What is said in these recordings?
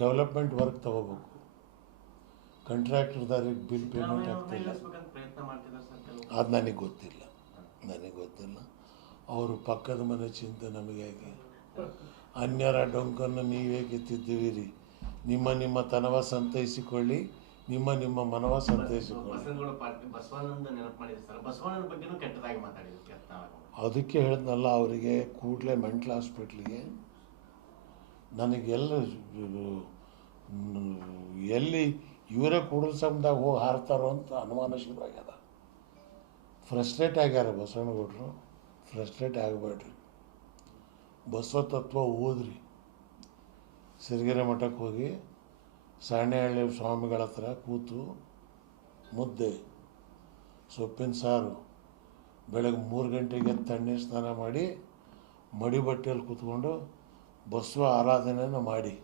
Development work ತಗೋಬೇಕು. ಕಾಂಟ್ರಾಕ್ಟರ್ದಾರಿಗೆ bill payment ಆಗ್ತಿಲ್ಲ. ಅದು ನನಗೆ ಗೊತ್ತಿಲ್ಲ. ಅವರು ಪಕ್ಕದ ಮನೆ ಚಿಂತೆ ನಮಗೆ ಹೇಗೆ? ಅನ್ಯರ ಡೊಂಕನ್ನು ನೀವೇ ಕಿತ್ತಿದ್ದೀವಿರಿ. ನಿಮ್ಮ ತನವ ಸಂತೈಸಿಕೊಳ್ಳಿ, ನಿಮ್ಮ ಮನವ ಸಂತೈಸಿಕೊಳ್ಳಿ. ಅದಕ್ಕೆ ಹೇಳಿದ್ನಲ್ಲ, ಅವರಿಗೆ ಕೂಡಲೇ ಮೆಂಟಲ್ ಹಾಸ್ಪಿಟ್ಲಿಗೆ ನನಗೆಲ್ಲ ಎಲ್ಲಿ ಇವರೇ ಕೂಡಲ ಸಂಘದಾಗ ಹೋಗಿ ಹಾರ್ತಾರೋ ಅಂತ ಅನುಮಾನ ಶುರುವಾಗ್ಯದ. ಫ್ರಸ್ಟ್ರೇಟ್ ಆಗ್ಯಾರ ಬಸವನಗೌಡರು. ಫ್ರಸ್ಟ್ರೇಟ್ ಆಗಬೇಡ್ರಿ. ಬಸವ ತತ್ವ ಓದ್ರಿ. ಸಿರಿಗೆರೆ ಮಠಕ್ಕೆ ಹೋಗಿ ಸಾಣೆಹಳ್ಳಿ ಸ್ವಾಮಿಗಳ ಹತ್ರ ಕೂತು ಮುದ್ದೆ, ಸೊಪ್ಪಿನ ಸಾರು, ಬೆಳಗ್ಗೆ 3 ಗಂಟೆಗೆ ತಣ್ಣೀರು ಸ್ನಾನ ಮಾಡಿ ಮಡಿ ಬಟ್ಟೆಯಲ್ಲಿ ಕೂತ್ಕೊಂಡು ಬಸವ ಆರಾಧನೆಯನ್ನು ಮಾಡಿ,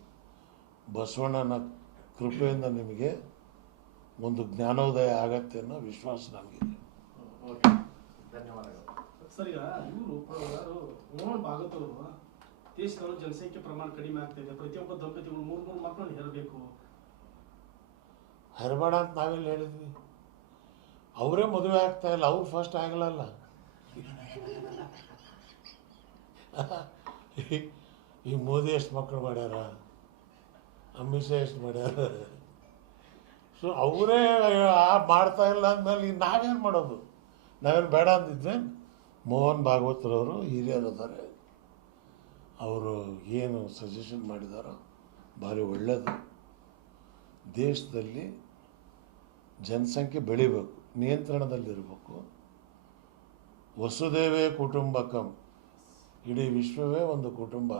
ಬಸವಣ್ಣನ ಕೃಪೆಯಿಂದ ನಿಮಗೆ ಒಂದು ಜ್ಞಾನೋದಯ ಆಗತ್ತೆ ಅನ್ನೋ ವಿಶ್ವಾಸ ನನಗಿದೆ. ಧನ್ಯವಾದಗಳು ಸರ್. ಈಗ ಇವರು ಮೋಹನ್ ಭಾಗವತ್ ಅವರು ದೇಶದಲ್ಲಿ ಜನಸಂಖ್ಯೆ ಪ್ರಮಾಣ ಕಡಿಮೆ ಆಗ್ತಾ ಇದೆ, ಪ್ರತಿಯೊಬ್ಬ ದಂಪತಿಗಳು 3 ಮಕ್ಕಳನ್ನು ಹೆರಬೇಕು. ಹೆರಬೇಡ ಅಂತ ನಾವೆಲ್ಲ ಹೇಳಿದ್ವಿ? ಅವರೇ ಮದುವೆ ಆಗ್ತಾ ಇಲ್ಲ, ಅವ್ರು ಫಸ್ಟ್ ಆಗಲ್ಲ. ಈ ಮೋದಿ ಎಷ್ಟು ಮಕ್ಕಳು ಮಾಡ್ಯಾರ, ಅಮಿತ್ ಶಾ ಎಷ್ಟು ಮಾಡ್ಯಾರ. ಸೊ ಅವರೇ ಮಾಡ್ತಾ ಇಲ್ಲ ಅಂದಮೇಲೆ ನಾವೇನು ಮಾಡೋದು? ನಾವೇನು ಬೇಡ ಅಂದಿದ್ದೆ? ಮೋಹನ್ ಭಾಗವತರವರು ಹಿರಿಯರಿದ್ದಾರೆ, ಅವರು ಏನು ಸಜೆಷನ್ ಮಾಡಿದಾರೋ ಭಾರಿ ಒಳ್ಳೆಯದು. ದೇಶದಲ್ಲಿ ಜನಸಂಖ್ಯೆ ಬೆಳಿಬೇಕು, ನಿಯಂತ್ರಣದಲ್ಲಿರಬೇಕು. ವಸುದೇವೇ ಕುಟುಂಬಕಂ, ಇಡೀ ವಿಶ್ವವೇ ಒಂದು ಕುಟುಂಬ,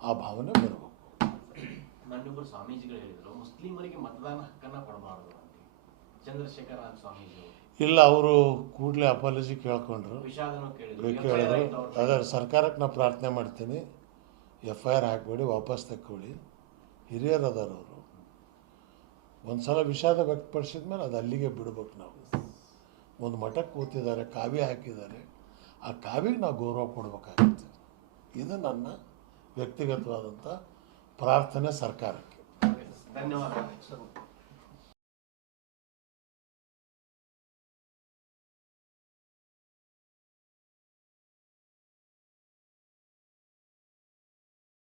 ಆ ಭಾವನೆ ಬರಬೇಕು. ನನ್ನೊಬ್ಬರು ಸ್ವಾಮೀಜಿಗಳು ಹೇಳಿದರು, ಮುಸ್ಲಿಮರಿಗೆ ಮತದಾನ ಹಕ್ಕನ್ನು ಕೊಡಬಾರದು ಅಂತ. ಚಂದ್ರಶೇಖರ ಸ್ವಾಮೀಜಿ ಇಲ್ಲ, ಅವರು ಕೂಡಲೇ ಅಪಾಲಜಿ ಕೇಳಿದ್ರು. ಅದರ ಸರ್ಕಾರಕ್ಕೆ ನಾನು ಪ್ರಾರ್ಥನೆ ಮಾಡ್ತೀನಿ, FIR ಹಾಕಬೇಡಿ, ವಾಪಸ್ ತಕ್ಕೊಳ್ಳಿ. ಹಿರಿಯರು ಅದಾರ ಅವರು. ಒಂದು ಸಲ ವಿಷಾದ ವ್ಯಕ್ತಪಡಿಸಿದ ಮೇಲೆ ಅದು ಅಲ್ಲಿಗೆ ಬಿಡ್ಬೇಕು. ನಾವು ಒಂದು ಮಠಕ್ಕೆ ಕೂತಿದ್ದಾರೆ, ಕಾವಿ ಹಾಕಿದ್ದಾರೆ, ಆ ಕಾವಿಗೆ ನಾವು ಗೌರವ ಕೊಡಬೇಕಾಗುತ್ತೆ. ಇದು ನನ್ನ ವ್ಯಕ್ತಿಗತವಾದಂಥ ಪ್ರಾರ್ಥನೆ ಸರ್ಕಾರಕ್ಕೆ. ಧನ್ಯವಾದ.